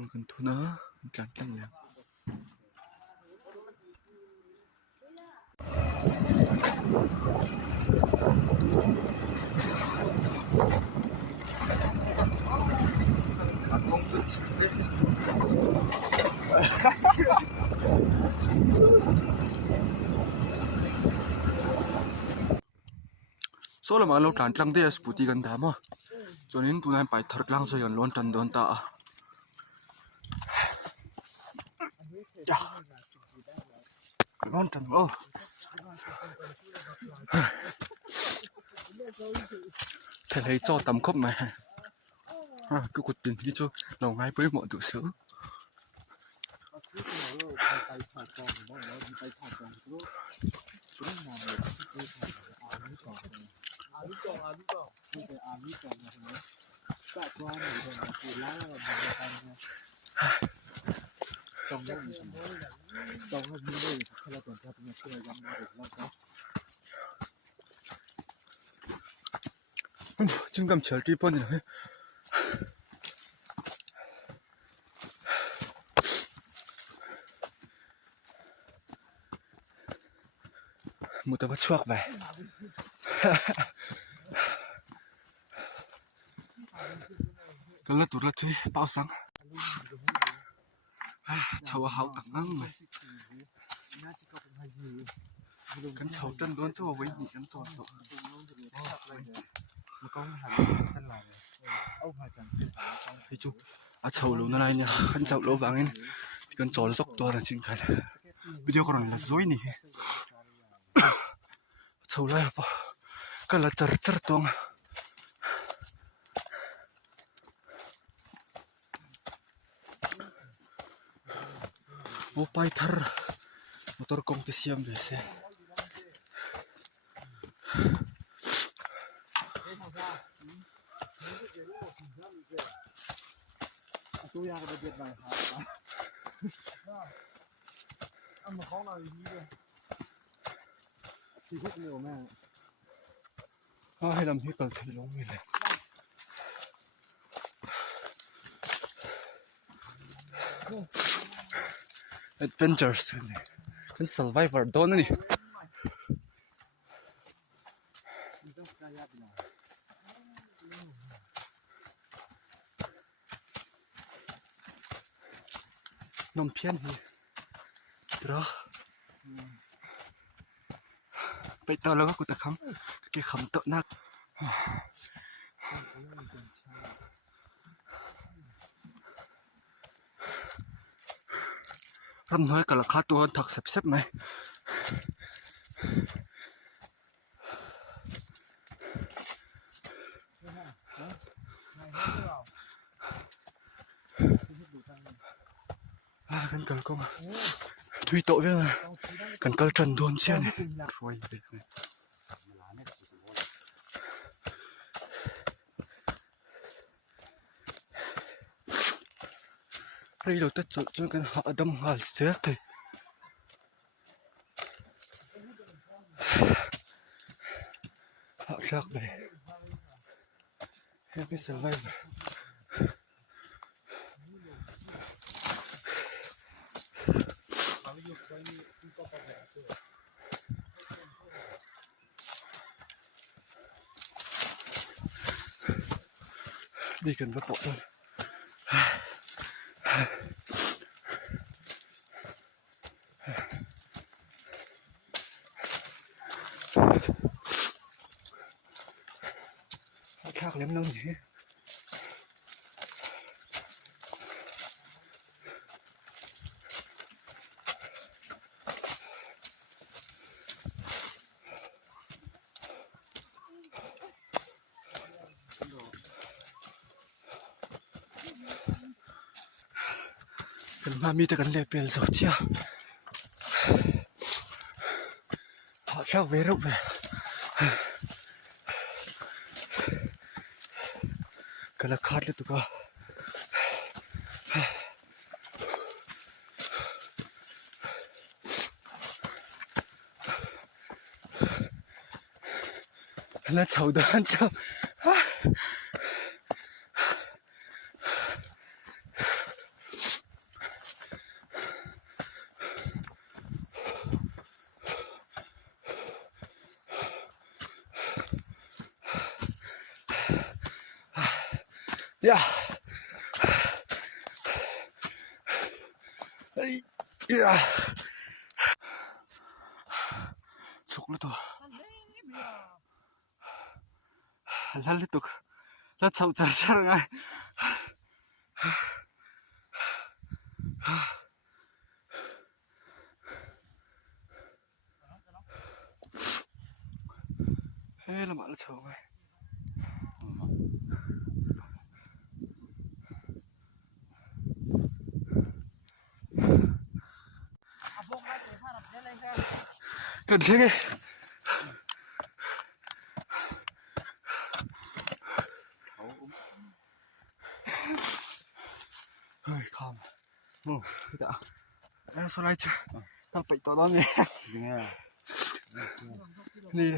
chung kan thuna tlang tlang ya so lama lo tlang tlang de scooty kan da ma chonin tunan pai thar tlang so yan lon tan don ta ja lon tan o thầy cho tầm khốc này cứ cột tiền đi cho lòng ngay với mọi tuổi sớm 지금 감 제일 뻔이네. một tờ bắt chuộc về cái là tụt là chơi bao sáng cháu hậu tặng năng mày cái cháu chân đón cho với nhị cái tròn rồi thấy chú cháu lú này nè cái cháu lú vàng này cái tròn sốc to là chính cái video còn là dối nè cháu lại apa cái là chật chật toang pai thar motor kompetisiam bese số ya cái biệt này ăn mà khó nào gì vậy thì rất nhiều mà hay làm hết toàn thì lông mình này adventures này cái survivor đó này nôm phiên gì đó bây giờ là có khám cái khám tự nát râm nói cả là khá tu hơn thật xếp này cần cờ công tùy tội với là cần cờ trần đồn xe này rồi này đây đầu tất cho cái họ đâm hal xe thì họ rắc này happy survivor đi cần bắt bộ thôi khác lắm đâu nhỉ Mami tekan lepel zo chia họ sao về đâu về cái là khát lên tụi con cái là cháu đoán cháu 呀，哎呀，错了都，来了都，来吵架下来。嘿，了嘛了吵哎。Cần thế kì ơi không cái đã em sao lại chứ tao phải tao đó nè đi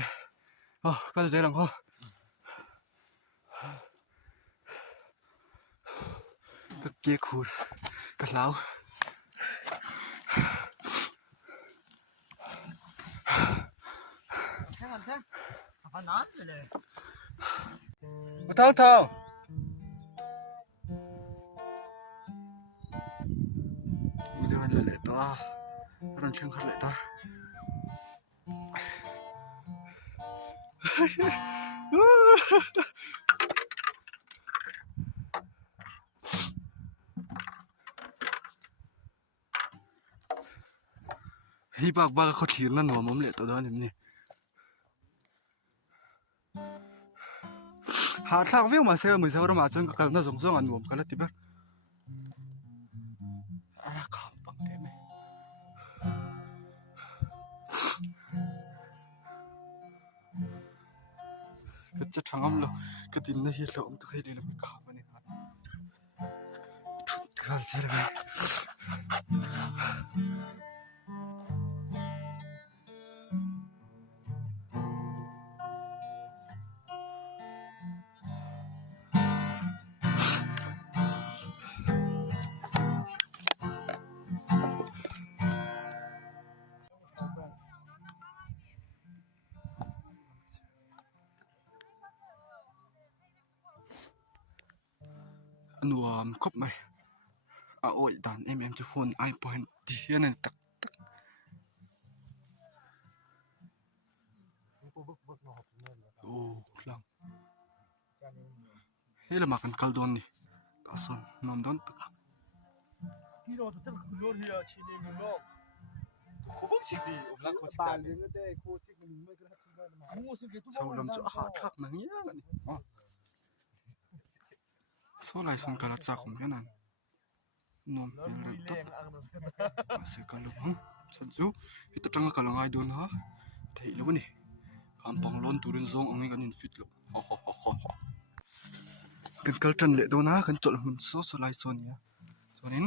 có dễ lắm không cái kia khủi cái láo thao thao bây giờ là lệ ta đang chân khát lệ ta hi bạc bạc có thiền là nổ mắm lệ tao đó nè hạt thang viết mà xe đó mà chân cái nó giống ăn nôm cái là tiếp á không bằng thế này cái chất thằng ông lo cái tin nó hiện lộ ông tôi hay đi làm cái khảo này cái là thế này nuông khóc mày ôi đàn em cho phone iPhone thì này tắc lang thế là makan kaldon nih kason nom don tak Kilo tetap kulur dia cini dulu. 고봉식 디 옴라 고식 Balingnya deh, kosik menimba kena tiba nama. Musuh gitu saulam cho thak nang ya ni so lai son kala chak khom kanan nom Lalu tak ileng ang se kalung sanju ita tanga kalangai don ha thei lu ni kampang lon turun zong angi kan in fit lo kan kal chan le don ha kan chol hun so lai son ya sonin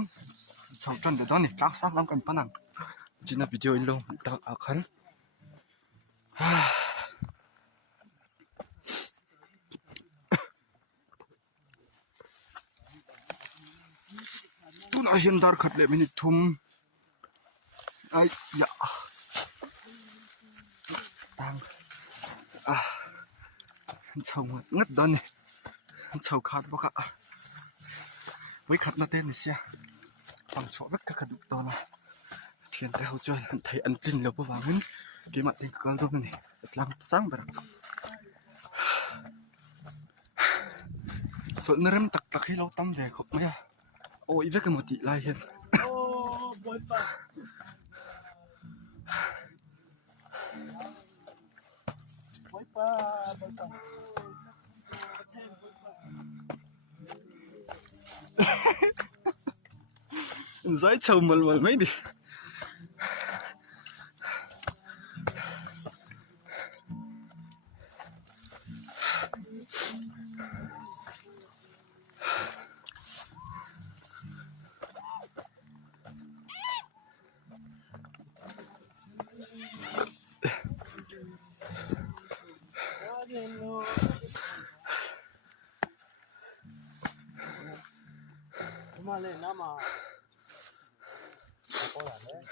chau chan le don ni tak sak lam kan panan china video in lo tak akhan tun a hian dar khat le minute thum ai ya tang chau ngat don ni chau khat baka với khát na tên này xia bằng chỗ rất các đục to là thiền theo chơi thấy ăn tin là vô vàng hết cái mặt tiền con tôi này làm sáng vậy tụi nó rem tắc khi lâu tắm về khóc mấy ôi với cái một chị lai hiện giấy chầu mần mấy đi mà lên nó mà có là đấy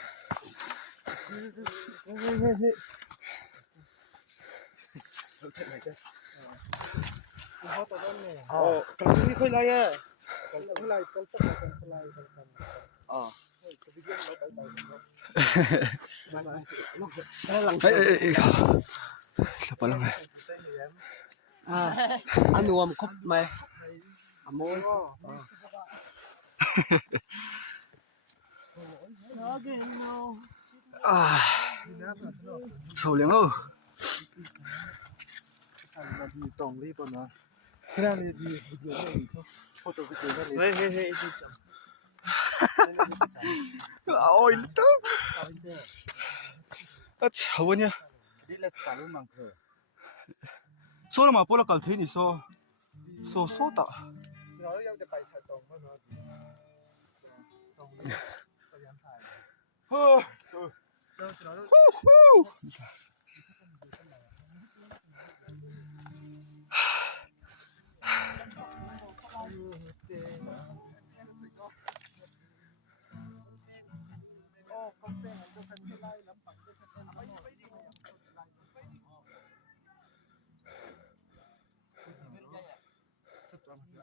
เขาตอนนั้นเนี่ย อ๋อกันไม่ค่อยไรอ่ะ กันเท่าไรกันสักกันเท่าไรกัน อ๋อ จะไปเยี่ยมเราไปมาลูก เอ้ยสับปะรดไง อันนวมครบไหมอโมยเฉาเลี้ยงเอ้า นาทีตรงรีบนะแค่นี้ดีเยอะเลยโฟโต้วิดีโอนั่นเลยเฮ้ยโอ้ยตุ๊บเฉาเนี่ย นี่แหละสารุมังเพอ โซ่ละมาพวกเราเกิดที่นี่โซ่ต่อ เรายังจะไปถ่ายตรงเพราะเนาะตรงนี้พยายามถ่าย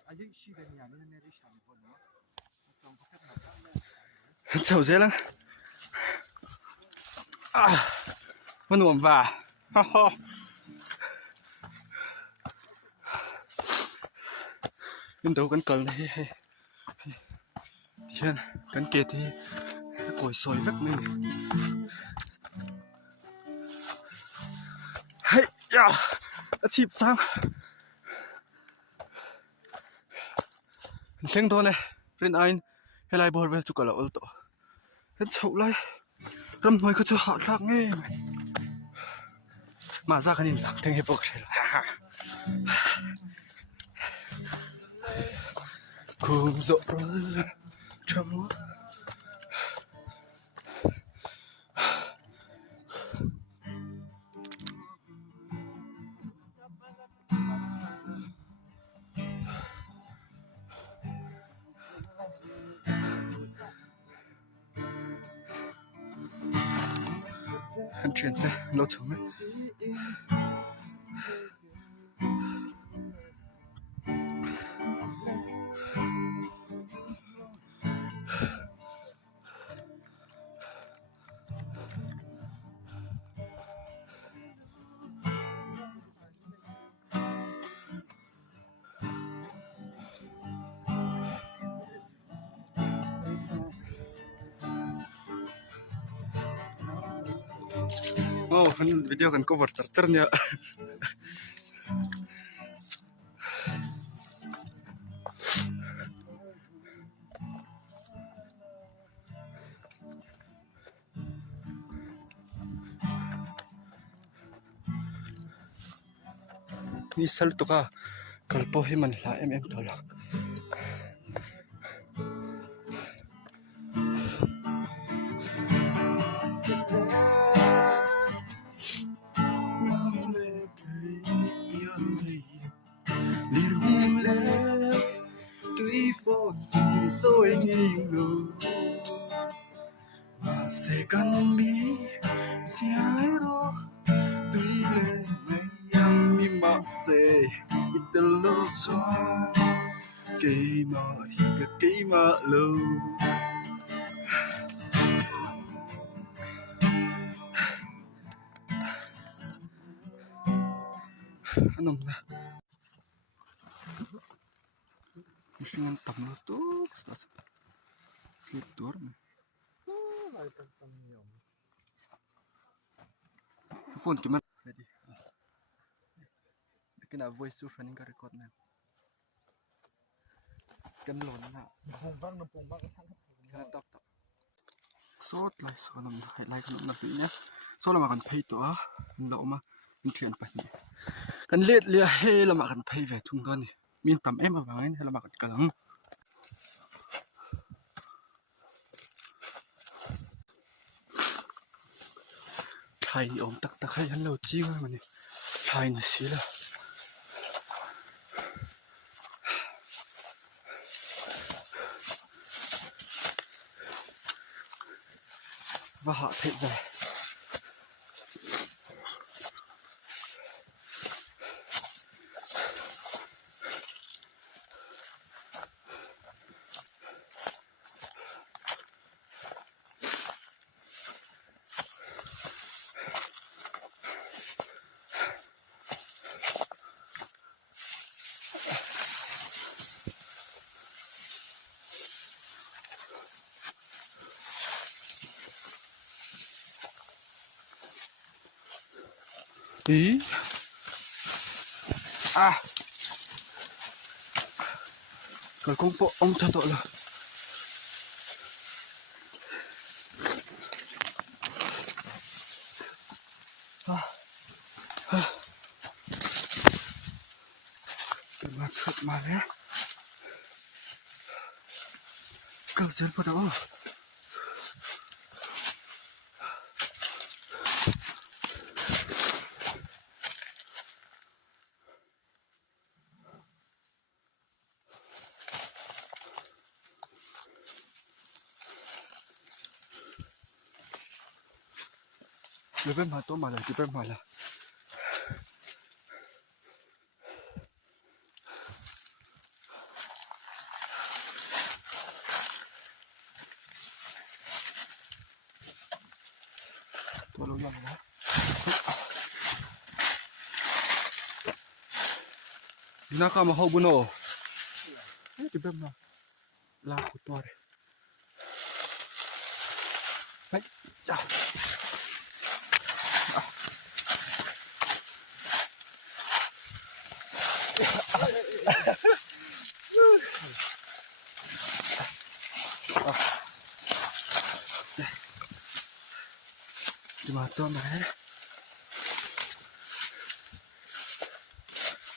อายุชีเดนยานี่ในริชันคนเนาะตรงพัฒนาการเลย เฉาเสียแล้วมันหนุ่มว่ะยินดีกันก่อนเลยที่ฉันกันเกตที่กอยซอยสักนึงเฮ้ยอย่าอาชีพสร้างเสียงตัวเลยเรนไอน์เฮลัยบอลเวลจุกละอุลโตเห็นเฉาเลยรำหน่วยเขาจะหาทักง่ายมาสักนิดถึงให้พวกใช่ละคุมโซ่เลยชะมัว很简单，老长了。Oh, kan video kan cover tercernya. Misal to ka kalpohi man la tolak. Rồi nhiều mà sẽ cần mi sai đó tuy lên ngày em mi mặc sẽ ít lâu cho cây mà lâu anh nè Mungkin tamu tuh, tidur nih. Phone gimana? Ready. Bikin voice to running ke record nih. Kan lon na. Pung bang Kan tok. Sot lah soalnya highlight kan nabi nya. Soalnya makan pay to ah. Ndak mah mungkin pas nih. Kan lihat hela makan pay ve tung kan nih. Min tam em mà vào hay là mặc cả lắm thầy ôm tắc hay hắn lâu chiêu mà này thầy này xí là và họ thiệt về อีก็คงปองทะตอละมาขัดมาแล้วก็เสียพอดอเดี๋ยวเป็นมาตัวมาเลยที่เป็นมาละตัวลงยังไงดีนะก็มาเข้าบุญโอที่เป็นมาลาขุดตัวเลยเฮ้ยจ้าจะมาตัวไหน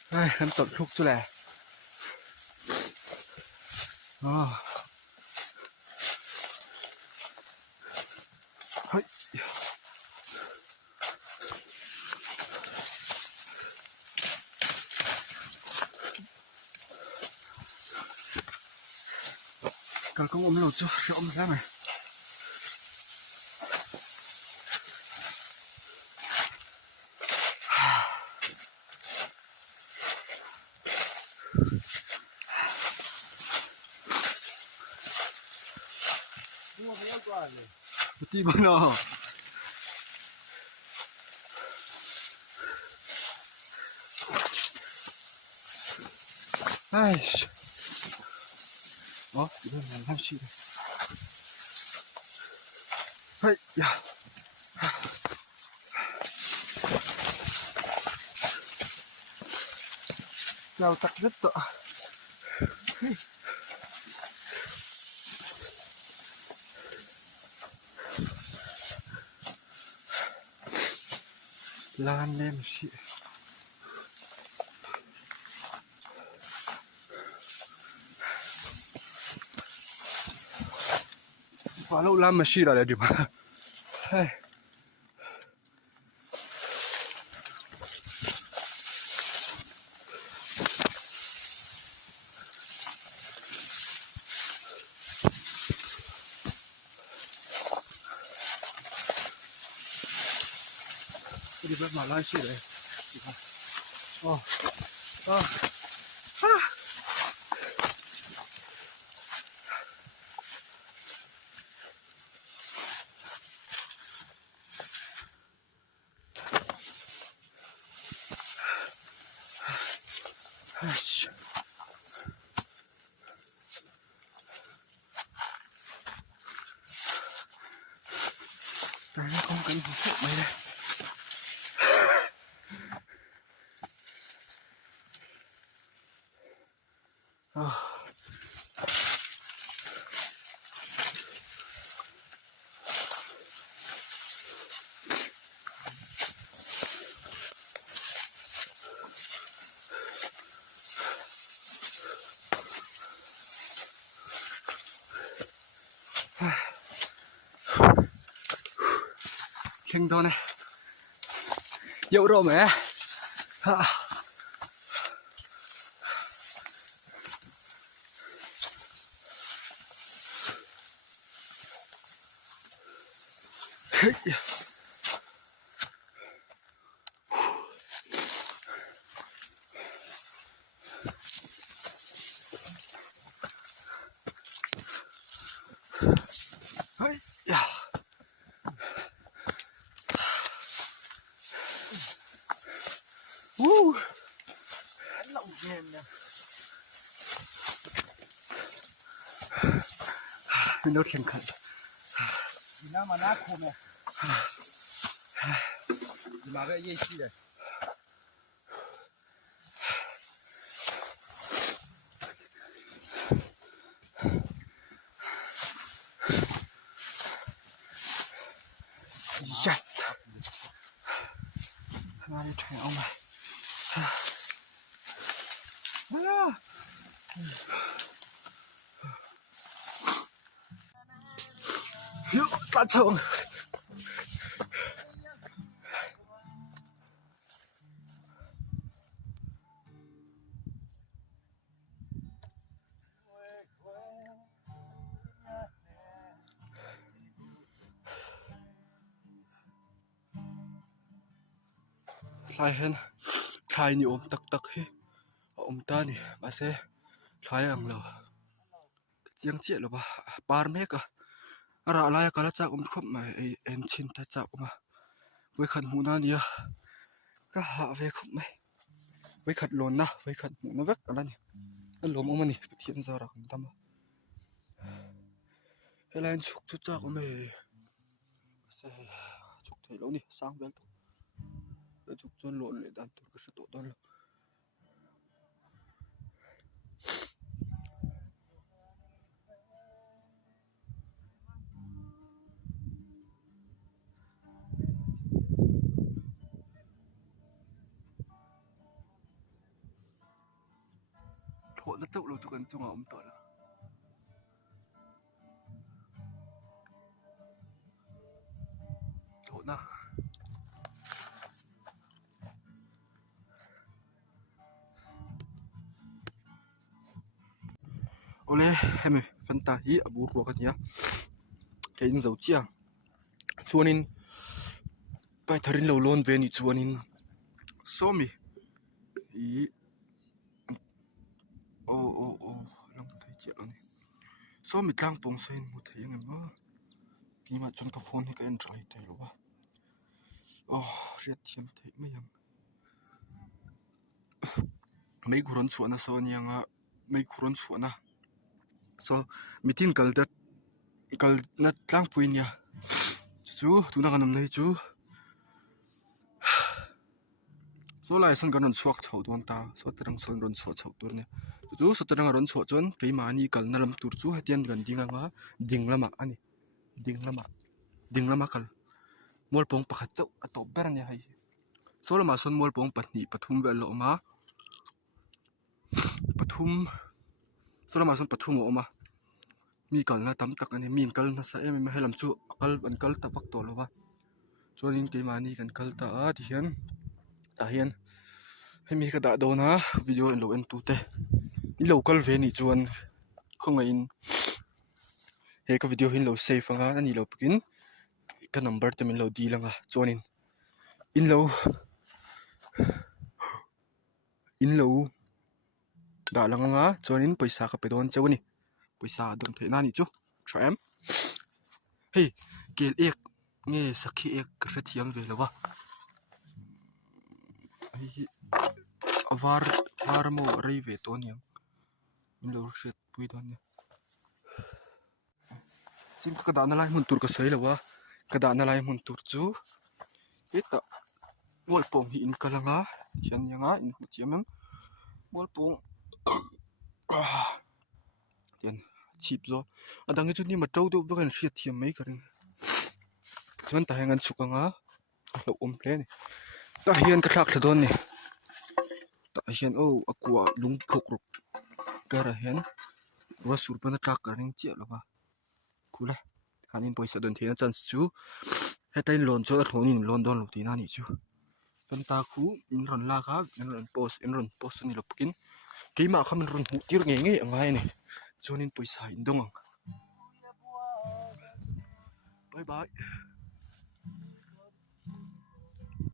ไอ้ขันตดทุกจุดแหละเฮ้ยก็คงไม่รู้จะยอมได้ไหมที่บ้านเราไอ้อ๋อเรื่องอะไรชีเลยเฮ้ยอย่าเราตักนิดต่อลานเนมชีพอเราลานมาชีอะไรดีมาเฮ้ยดีแบบมาลานชีเลยอ๋อแต่ไม่คงกันหัวโขกไม่ได้เข่งตัวเนี่ยเยอะโรมไหมเฮ้ยเฮ้ยอย่าวู้เราเย็นเนี่ยไม่รู้เข็มขัด你那么拿空没？你马上夜袭的。yes งานแถวมาเฮ้ยปลาชงใช่เห็นใช่นี่อมตักเฮ้อมตานี่มาเซ่ใช่อังเรายังเจี๊ยหรือเปล่าปาร์เมกอะอะไรก็แล้วจากครบมาไอเอ็นชินแต่จากมาไว้ขัดหูนั่นเนี่ยก็หาไว้ครบไหมไว้ขัดโลนนะไว้ขัดหูนะเวกอะไรนี่นั่นลมออกมานี่เทียนสาระของทำมาเฮลันชุกจุดจากมาเซ่ชุกไทยแล้วนี่สร้างเวลตัวแล้วชุกจนโลนเลยดันตัวก็สุดตัวแล้วโถนั่นเจ้าเราจุกันจุงอ่ะตัวแล้วโถนะโอเล่เห็นไหมฟันตาฮีอบูรัวกันเนี่ยแค่ยินเจ้าเจียชวนินไปทารินเราโลนเวนิชวนินส้มอีโอ้ลองไทยเจียแล้วนี่ส้มอีกลางปงเซนหมดยังไงมั้งกี่มาจนกระฟอนให้กันใจไทยหรอวะโอ้เรียดเทียมไทยไม่ยังไม่คุรันสวนนะโซนยังอ่ะไม่คุรันสวนนะso mitin kaldat kal nat lang puinya chu tuna kanam nei chu so lai son kanon suak chho don ta so terang son ron so chho tur ne chu so terang ron so chon ke mani kal naram tur chu hetian gan dinga nga dinglama ani dinglama kal mol pong pakhat chau atop ber ne hai so lama son mol pong patni pathum vel lo ma pathum so lama son pathum o maมีกันนะตั้มตักอันนี้มีกันนะสะเอ็มไม่ให้ลำชูกัลอันกัลตะปักตัวหรอวะชวนยิงตีมานี่กันกัลตะที่เห็นให้มีกระดาษโดนะวิดีโออันเราเอ็นตูเตนี่เรากัลเวนี่ชวนคงไงอินเฮก็วิดีโอหินเราเซฟงะอันนี้เราปกินก็นัมเบอร์เต็มเราดีละงะชวนอินเราด่าละงะชวนอินไปสากับไปโดนเจ้านี่ไปสาดนเทน่านี่จูทรมเฮ้ยเกลเอกเงี้ยสักขี้เอกกระเทียมเวลวะเฮ้ยวาร์โมอะไรเวตัวนี้มันเราเสียดปุยตอนนี้จริงกระดานอะไรมันตุรกสวยเลยวะกระดานอะไรมันตุรจูเอ๊ะแต่วอลปงหินกะลังอ่ะฉันยังอ่ะอินหัวเจียมมั้งวอลปงเดี๋ยวชีพจ้ะอันดังนี้จุดนี้มาเจ้าดูว่ากันเสียเทียมไหมกันฉันแต่ยังงั้นสุกังอ่ะเราอมเพลนี่แต่เฮียนกระทักสะดอนนี่แต่เฮียนโอ้อากว่าลุงพกรุกกระเฮียนว่าสูบมันทักกันยังเจี๊ยหรอวะกูเลยขันอินไปสะดอนเทียนจันทร์จูให้ได้ลอนโจ้หลอนอินลอนดอนหลุดที่นั่นนี่จูเป็นตาคูอินรอนลาครับอินรอนโพสนี่เรากินกี่มาเขามันรอนหูตีร์เงี้ยอะไรนี่จนอินไปสายอินดงบาย